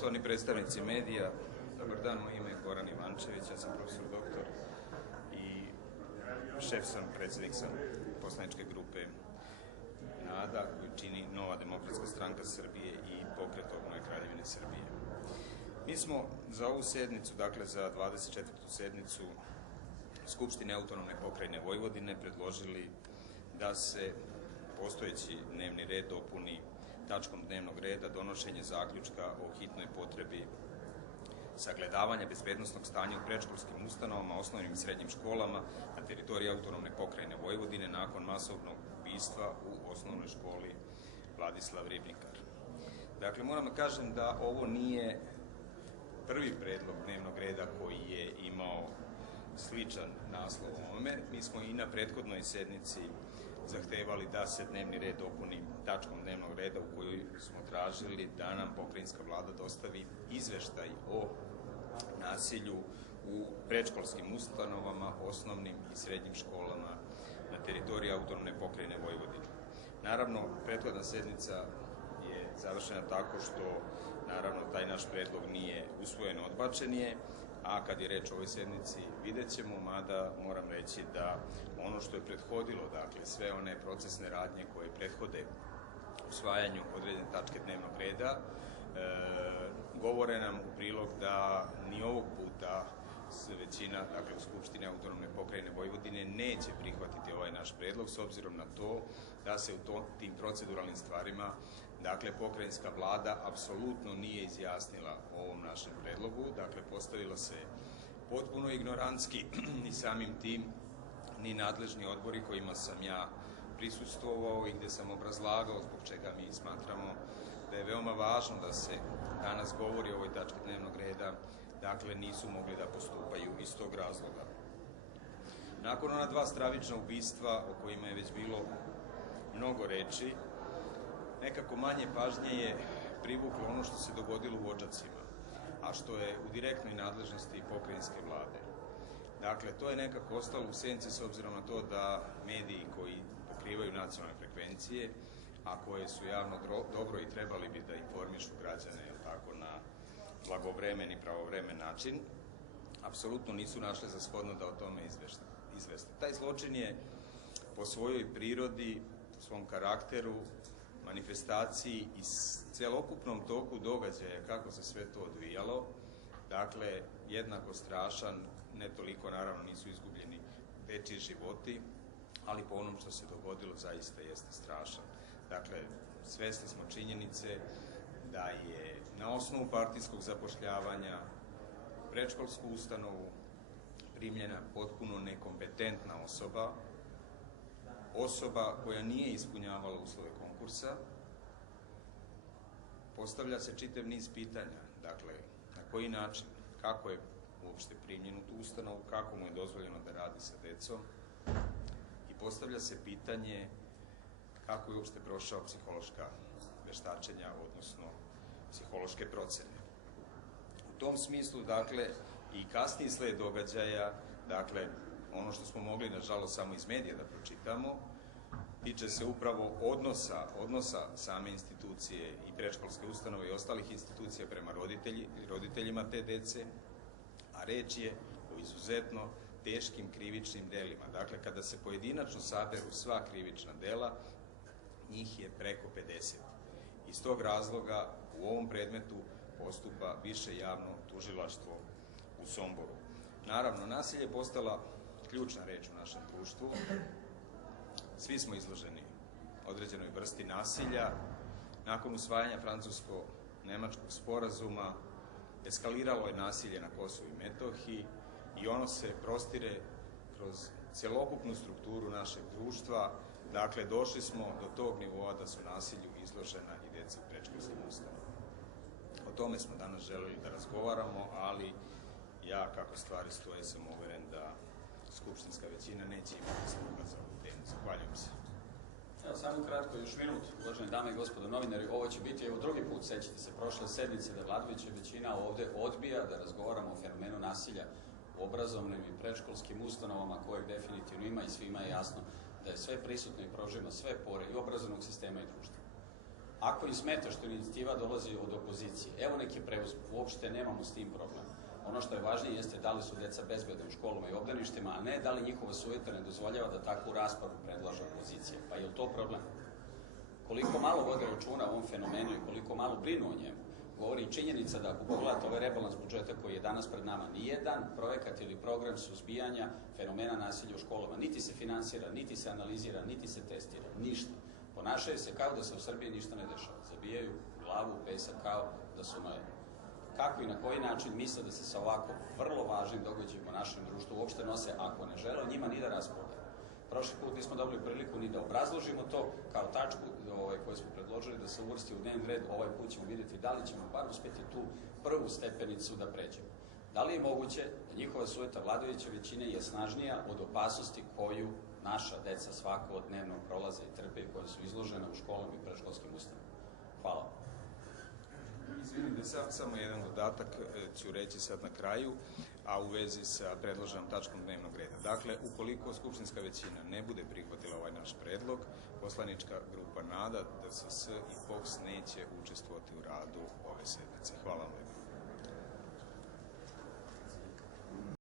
Poštovani predstavnici medija, dobar dan, moje ime je Goran Ivančević, ja sam profesor doktor i šef sam, predsjednik sam poslaničke grupe NADA, koju čini Nova demokratska stranka Srbije i Pokret obnove Kraljevine Srbije. Mi smo za ovu sednicu, dakle za 24. sednicu Skupštine autonomne pokrajine Vojvodine predložili da se postojeći dnevni red dopuni tačkom dnevnog reda donošenje zaključka o hitnoj potrebi sagledavanja bezbednosnog stanja u predškolskim ustanovama, osnovnim i srednjim školama na teritoriji autonomne pokrajine Vojvodine nakon masovnog ubistva u osnovnoj školi Vladislav Ribnikar. Dakle, moram da kažem da ovo nije prvi predlog dnevnog reda koji je imao sličan naslov ovome. Mi smo i na prethodnoj sednici zahtevali da se dnevni red dopuni tačkom dnevnog reda u kojoj smo tražili da nam pokrajinska vlada dostavi izveštaj o nasilju u predškolskim ustanovama, osnovnim i srednjim školama na teritoriji autonomne pokrajine Vojvodine. Naravno, prethodna sednica je završena tako što, naravno, taj naš predlog nije usvojen, odbačen je, a kad je reč o ovoj sednici vidjet ćemo, mada moram reći da ono što je prethodilo, dakle sve one procesne radnje koje prethode usvajanju određene tačke dnevnog reda, govore nam u prilog da ni ovog puta većina, dakle u Skupštini autonomne pokrajine Vojvodine neće prihvatiti ovaj naš predlog, s obzirom na to da se u tim proceduralnim stvarima, dakle pokrajinska vlada apsolutno nije izjasnila o ovom našem predlogu, dakle postavila se potpuno ignorantski i samim tim ni nadležni odbori kojima sam ja prisustvovao i gde sam obrazlagao zbog čega mi smatramo da je veoma važno da se danas govori o ovoj tački dnevnog reda, dakle nisu mogli da postupaju iz tog razloga. Nakon ona dva stravična ubistva o kojima je već bilo mnogo reči, nekako manje pažnje je privuklo ono što se dogodilo u Odžacima, a što je u direktnoj nadležnosti pokrajinske vlade. Dakle, to je nekako ostalo u senci s obzirom na to da mediji koji pokrivaju nacionalne frekvencije, a koje su javno dobro i trebali bi da informišu građane, tako, na blagovremen i pravovremen način, apsolutno nisu našle za shodno da o tome izveste. Taj zločin je po svojoj prirodi, po svom karakteru, manifestaciji i celokupnom toku događaja kako se sve to odvijalo, dakle, jednako strašan, ne toliko, naravno, nisu izgubljeni dečiji životi, ali po onom što se dogodilo zaista jeste strašan. Dakle, svesni smo činjenice da je na osnovu partijskog zapošljavanja u predškolsku ustanovu primljena potpuno nekompetentna osoba koja nije ispunjavala uslove konkursa. Postavlja se čitav niz pitanja, dakle, na koji način, kako je uopšte primljen u tu ustanovu, kako mu je dozvoljeno da radi sa decom i postavlja se pitanje kako je uopšte prošao psihološka veštačenja, odnosno psihološke procene. U tom smislu, dakle, i kasniji sled događaja, dakle, ono što smo mogli, nažalost, samo iz medija da pročitamo, tiče se upravo odnosa same institucije i predškolske ustanove i ostalih institucija prema roditeljima te dece, a reč je o izuzetno teškim krivičnim delima. Dakle, kada se pojedinačno saberu sva krivična dela, njih je preko 50. Iz tog razloga u ovom predmetu postupa Više javno tužilaštvo u Somboru. Naravno, nasilje je postala ključna reč u našem društvu. Svi smo izloženi određenoj vrsti nasilja. Nakon usvajanja francusko-nemačkog sporazuma eskaliralo je nasilje na Kosovu i Metohiji i ono se prostire kroz celokupnu strukturu našeg društva. Dakle, došli smo do tog nivoa da su nasilju izložena i deca u predškolskim ustanovama. O tome smo danas želeli da razgovaramo, ali ja, kako stvari stoje, sam uveren da skupštinska većina neće imati sluha za ovu temu. Zahvaljujem se. Evo, samo kratko, još minut, uvažene dame i gospodo novinari, ovo će biti, evo, drugi put, sećate se prošle sednice da vladajuća većina ovde odbija da razgovaramo o fenomenu nasilja u obrazovnim i predškolskim ustanovama, kojeg definitivno ima i svima je jasno da je sve prisutno i prožima sve pore i obrazovnog sistema i društva. Ako im smeta što inicijativa dolazi od opozicije, evo neke preuzme, uopšte nemamo s tim problem. Ono što je važnije jeste da li su deca bezbedna u školama i obdaništima, a ne da li njihova sujeta ne dozvoljava da takvu raspravu predlaže opozicija. Pa je li to problem? Koliko malo vode računa o ovom fenomenu i koliko malo brinu o njemu, govori činjenica da ako pogledate ovaj rebalans budžeta koji je danas pred nama, nijedan projekat ili program suzbijanja fenomena nasilja u školama niti se finansira, niti se analizira, niti se testira, ništa. Ponašaju se kao da se u Srbiji ništa ne dešava. Zabijaju glavu u pesak kao da su noje. Kako i na koji način misle da se sa ovako vrlo važnim događajima u našem društvu uopšte nose ako ne žele o njima ni da raspravljaju. Prošli put nismo dobili priliku ni da obrazložimo to kao tačku koju smo predložili da se uvrsti u dnevni red. Ovaj put ćemo vidjeti da li ćemo bar uspjeti tu prvu stepenicu da pređemo. Da li je moguće da njihova sujeta vladajuće većine je snažnija od opasnosti koju naša deca svakodnevno prolaze i trpe i koja su izložena u školama i predškolskim ustanovama? Hvala. Izvinite, samo jedan dodatak ću reći sad na kraju, a u vezi sa predloženom tačkom dnevnog reda. Dakle, ukoliko skupštinska većina ne bude prihvatila ovaj naš predlog, poslanička grupa NADA, DSS i POKS neće učestvovati u radu ove sednice. Hvala vam.